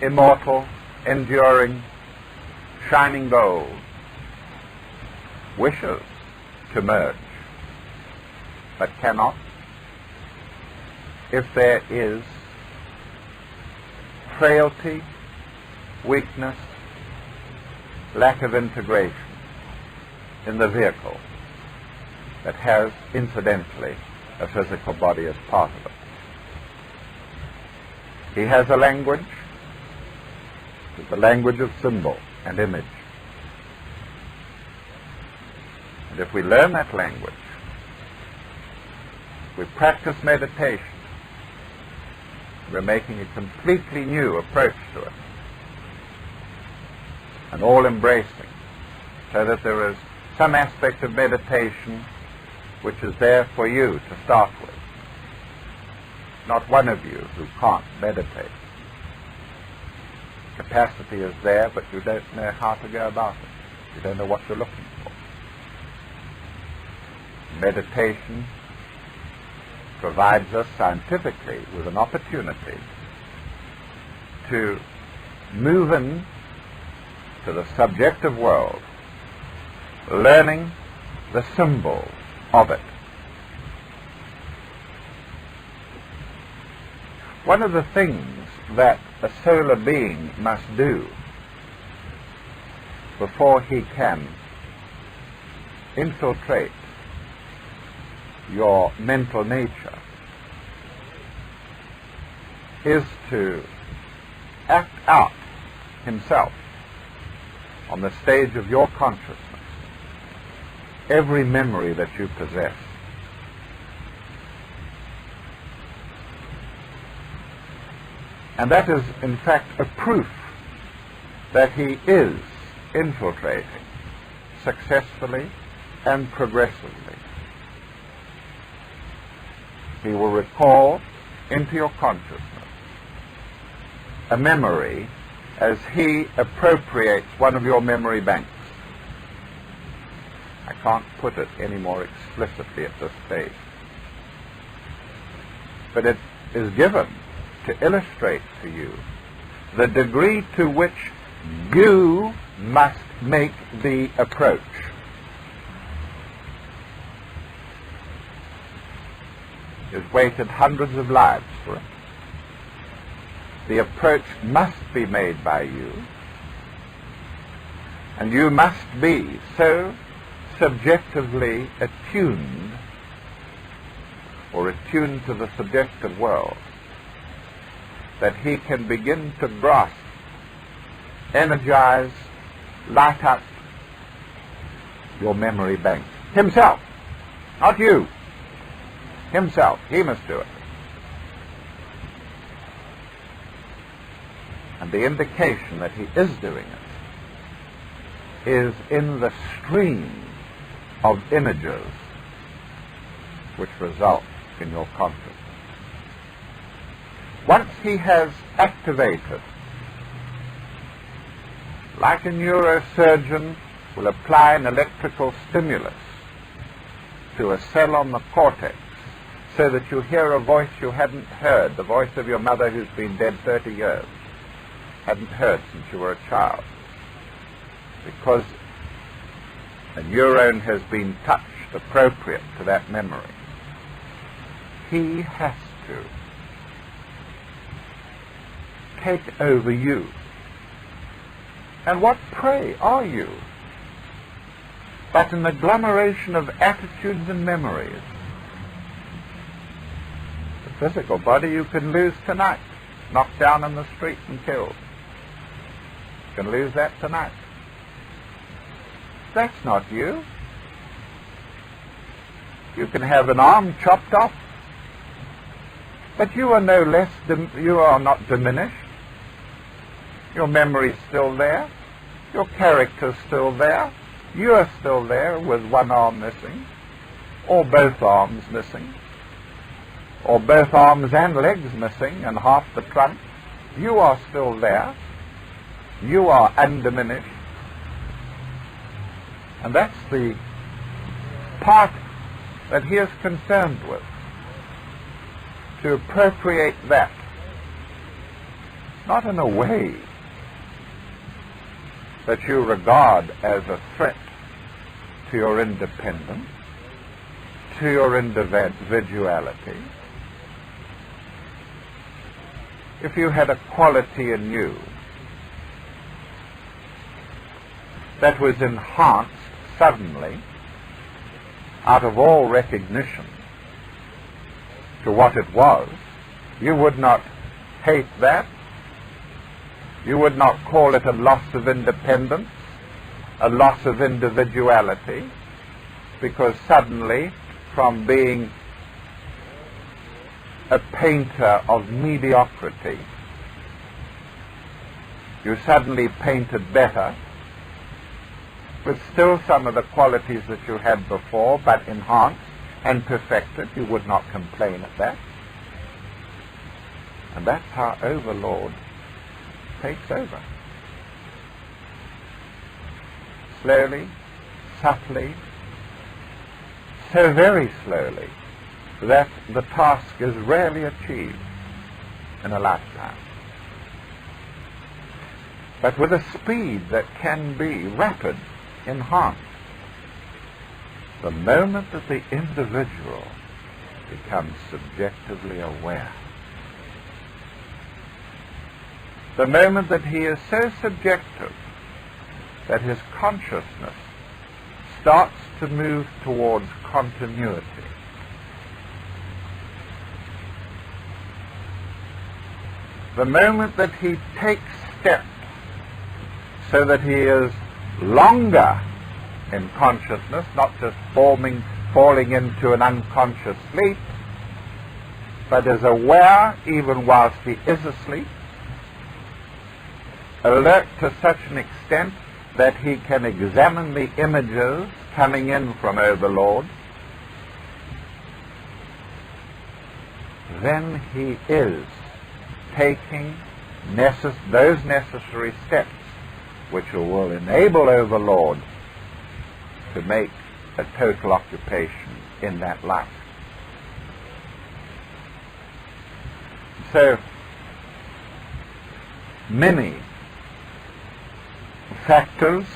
immortal, enduring, shining gold, wishes to merge, but cannot, if there is frailty, weakness, lack of integration in the vehicle that has, incidentally, a physical body as part of it. He has a language, the language of symbol and image. And if we learn that language, we practice meditation, we're making a completely new approach to it, and all embracing, so that there is some aspect of meditation which is there for you to start with, not one of you who can't meditate. Capacity is there, but you don't know how to go about it. You don't know what you're looking for. Meditation provides us scientifically with an opportunity to move in to the subjective world, learning the symbols of it. One of the things that a solar being must do before he can infiltrate your mental nature is to act out himself on the stage of your consciousness every memory that you possess. And that is, in fact, a proof that he is infiltrating successfully and progressively. He will recall into your consciousness a memory as he appropriates one of your memory banks. I can't put it any more explicitly at this stage. But it is given to illustrate to you the degree to which you must make the approach. You've waited hundreds of lives for it. The approach must be made by you, and you must be so subjectively attuned, or attuned to the subjective world, that he can begin to grasp, energize, light up your memory bank. Himself, not you. Himself. He must do it. And the indication that he is doing it is in the stream of images which result in your consciousness. Once he has activated, like a neurosurgeon will apply an electrical stimulus to a cell on the cortex so that you hear a voice you hadn't heard, the voice of your mother who's been dead 30 years, hadn't heard since you were a child, because a neuron has been touched appropriate to that memory. He has to take over you. And what, pray, are you but an agglomeration of attitudes and memories? The physical body you can lose tonight, knocked down in the street and killed. You can lose that tonight. That's not you. You can have an arm chopped off, but you are no less, you are not diminished. Your memory's still there. Your character's still there. You're still there with one arm missing, or both arms missing, or both arms and legs missing and half the trunk. You are still there. You are undiminished. And that's the part that he is concerned with, to appropriate that, not in a way that you regard as a threat to your independence, to your individuality. If you had a quality in you that was enhanced suddenly out of all recognition to what it was, you would not hate that. You would not call it a loss of independence, a loss of individuality, because suddenly, from being a painter of mediocrity, you suddenly painted better, with still some of the qualities that you had before, but enhanced and perfected. You would not complain at that. And that's how overlord takes over. Slowly, subtly, so very slowly that the task is rarely achieved in a lifetime. But with a speed that can be rapid, enhanced, the moment that the individual becomes subjectively aware, the moment that he is so subjective that his consciousness starts to move towards continuity, the moment that he takes steps so that he is longer in consciousness, not just falling into an unconscious sleep, but is aware even whilst he is asleep, alert to such an extent that he can examine the images coming in from overlord, then he is taking those necessary steps which will enable overlord to make a total occupation in that life. So many factors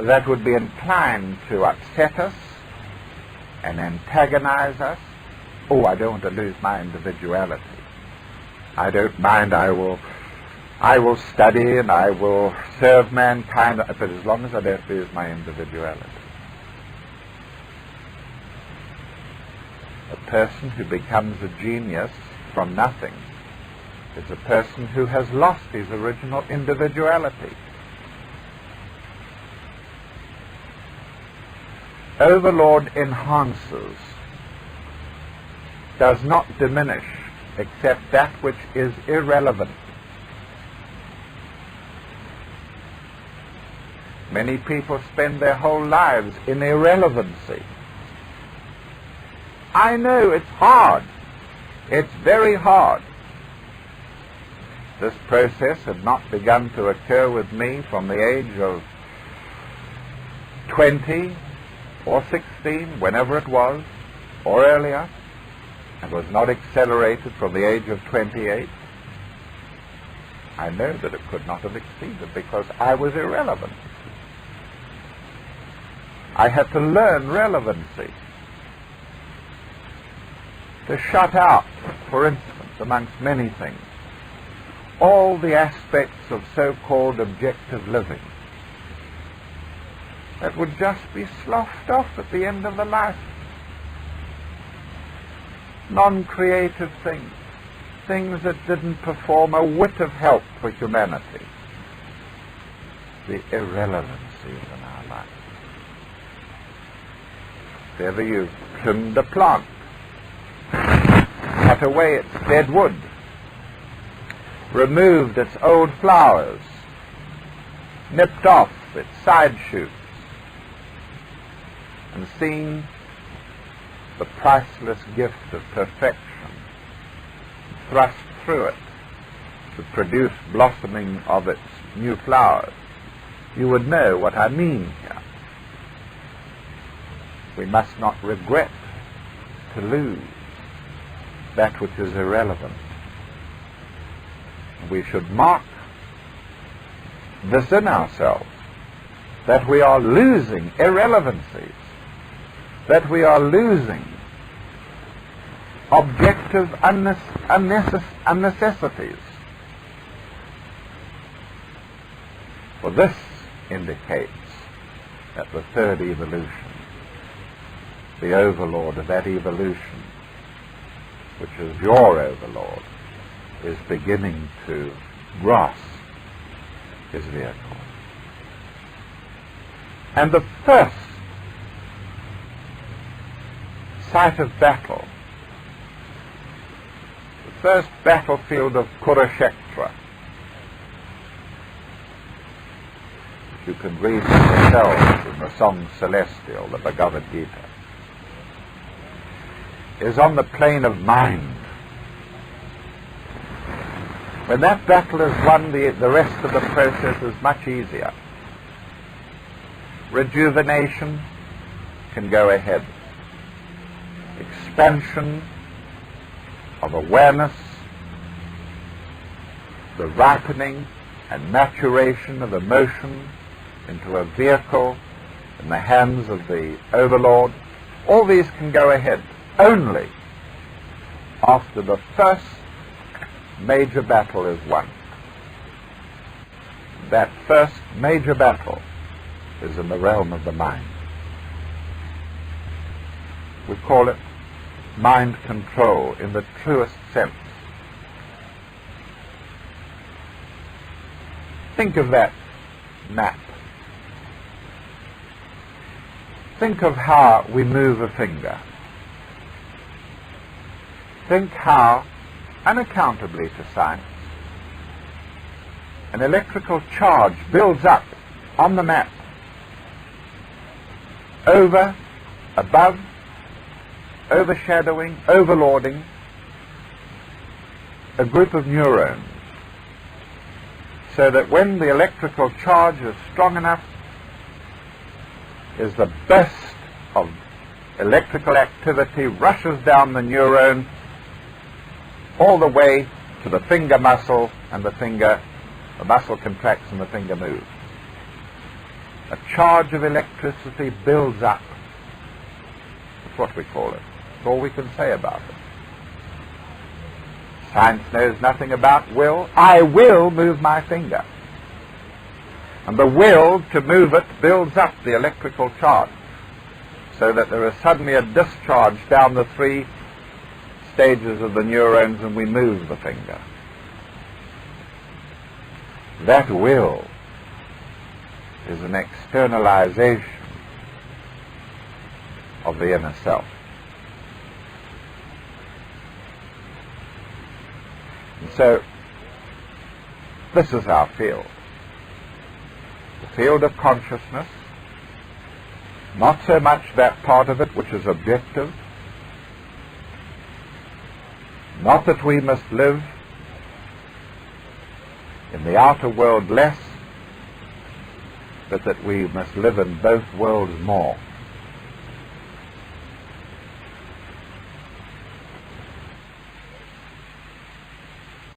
that would be inclined to upset us and antagonize us. Oh, I don't want to lose my individuality. I don't mind, I will study and I will serve mankind, but as long as I don't lose my individuality. A person who becomes a genius from nothing is a person who has lost his original individuality. Overlord enhances, does not diminish, except that which is irrelevant. Many people spend their whole lives in irrelevancy. I know it's hard. It's very hard. This process had not begun to occur with me from the age of 20 or 16, whenever it was, or earlier, and was not accelerated from the age of 28. I know that it could not have exceeded because I was irrelevant. I had to learn relevancy, to shut out, for instance, amongst many things, all the aspects of so-called objective living that would just be sloughed off at the end of the life. Non-creative things, things that didn't perform a whit of help for humanity. The irrelevancies in our life. If ever you've trimmed a plant, cut away its dead wood, removed its old flowers, nipped off its side shoots, and seen the priceless gift of perfection thrust through it to produce blossoming of its new flowers, you would know what I mean here. We must not regret to lose that which is irrelevant. We should mark this in ourselves, that we are losing irrelevancies, that we are losing objective unnecessities. For this indicates that the third evolution, the overlord of that evolution, which is your overlord, is beginning to grasp his vehicle. And the first site of battle, the first battlefield of Kurukshetra, which you can read for yourselves in the Song Celestial, the Bhagavad Gita, is on the plane of mind. When that battle is won, the rest of the process is much easier. Rejuvenation can go ahead. Expansion of awareness, the ripening and maturation of emotion into a vehicle in the hands of the overlord, all these can go ahead only after the first major battle is won. That first major battle is in the realm of the mind. We call it mind control in the truest sense. Think of that map. Think of how we move a finger. Think how, unaccountably to science, an electrical charge builds up on the map, over, above, overshadowing, overlording a group of neurons, so that when the electrical charge is strong enough, is the burst of electrical activity rushes down the neuron all the way to the finger muscle, and the muscle contracts and the finger moves. A charge of electricity builds up. That's what we call it. That's all we can say about it. Science knows nothing about will. I will move my finger. And the will to move it builds up the electrical charge, so that there is suddenly a discharge down the 3 stages of the neurons, and we move the finger. That will is an externalization of the inner self. And so, this is our field. The field of consciousness, not so much that part of it which is objective, not that we must live in the outer world less, but that we must live in both worlds more.